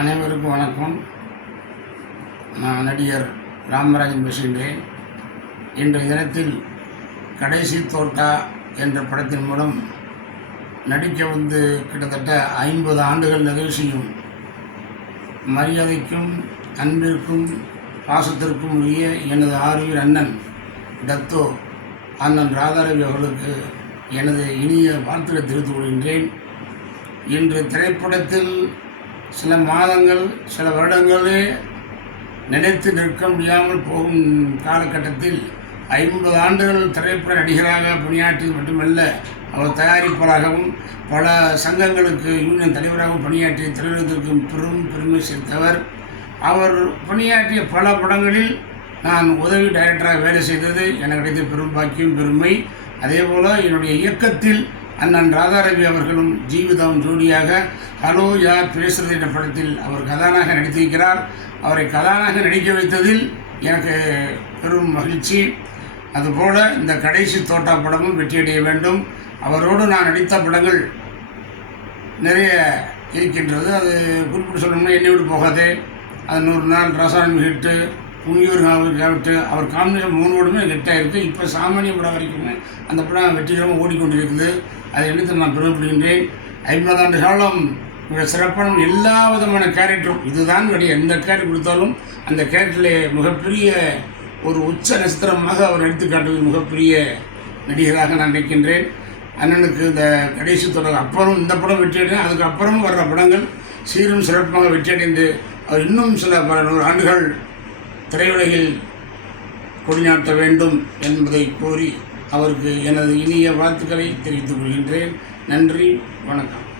அனைவருக்கும் வணக்கம். நான் நடிகர் ராமராஜன் பேசுகின்றேன். இன்றைய தினத்தில் கடைசி தோட்டா என்ற படத்தின் மூலம் நடிக்க வந்து கிட்டத்தட்ட ஐம்பது ஆண்டுகள் நிகழ்ச்சியும் மரியாதைக்கும் அன்பிற்கும் பாசத்திற்கும் உரிய எனது ஆறுயிர் அண்ணன் டத்தோ அண்ணன் ராதாரவி அவர்களுக்கு எனது இனிய வாழ்த்துக்களை தெரிவித்துக் கொள்கின்றேன். இன்று திரைப்படத்தில் சில மாதங்கள் சில வருடங்களே நினைத்து நிற்க முடியாமல் போகும் காலகட்டத்தில் ஐம்பது ஆண்டுகள் திரைப்பட நடிகராக பணியாற்றியது மட்டுமல்ல அவர் தயாரிப்பாளராகவும் பல சங்கங்களுக்கு யூனியன் தலைவராகவும் பணியாற்றிய திரையுலகத்திற்கு பெரும் பெருமை சேர்த்தவர். அவர் பணியாற்றிய பல படங்களில் நான் உதவி டைரக்டராக வேலை செய்தது எனக்கு கிடைத்த பெரும் பாக்கியம் பெருமை. அதேபோல் என்னுடைய இயக்கத்தில் அண்ணன் ராதாரவி அவர்களும் ஜீவிதம் ஜோடியாக ஹலோ யார் பேசுறது என்ற படத்தில் அவர் கதாநாயக நடித்திருக்கிறார். அவரை கதாநாயக நடிக்க வைத்ததில் எனக்கு பெரும் மகிழ்ச்சி. அதுபோல இந்த கடைசி தோட்டா படமும் வெற்றியடைய வேண்டும். அவரோடு நான் நடித்த படங்கள் நிறைய இருக்கின்றது. அது குறிப்பிட்டு சொல்லணும்னா என்னை விட்டு போகாதே. அது நூறு நாள் ரசாயனம் ஹிட்டு புனியூர் அவர் காம்பினேஷன் மூணு படமே ஹிட்டாக இருக்குது இப்போ சாமானிய படம் வரைக்குமே அந்த படம் வெற்றிகரமாக ஓடிக்கொண்டிருக்குது. அதை எடுத்து நான் பெருமைப்படுகின்றேன். ஐம்பதாண்டு காலம் மிக சிறப்பான எல்லா விதமான கேரக்டரும் இதுதான் வழி எந்த கேரக்டர் கொடுத்தாலும் அந்த கேரக்டரில் மிகப்பெரிய ஒரு உச்ச நட்சத்திரமாக அவர் எடுத்துக்காட்டுவது மிகப்பெரிய நடிகராக நான் நினைக்கின்றேன். அண்ணனுக்கு இந்த கடைசி தொடர் அப்புறம் இந்த படம் வெற்றியடையும் அதுக்கப்புறமும் வர்ற படங்கள் சீரும் சிறப்பாக வெற்றியடைந்து அவர் இன்னும் சில பல நூறு ஆண்டுகள் திரையுலகில் கொடிநாட்ட வேண்டும் என்பதை கூறி அவருக்கு எனது இனிய வாழ்த்துக்களை தெரிவித்துக் கொள்கின்றேன். நன்றி வணக்கம்.